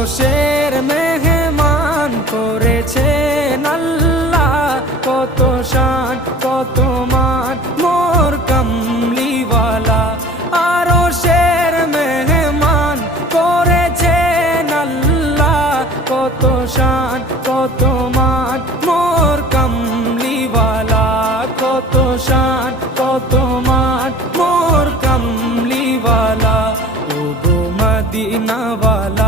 আরশের মেহমান করেছেন আল্লাহ, কত শান কত মান মোর কামলিওয়ালা। আরশের মেহমান করেছেন আল্লাহ, কত শান কত মান মোর কামলিওয়ালা, কত শান কত মান মোর কামলিওয়ালা। ও গো মদিনাওয়ালা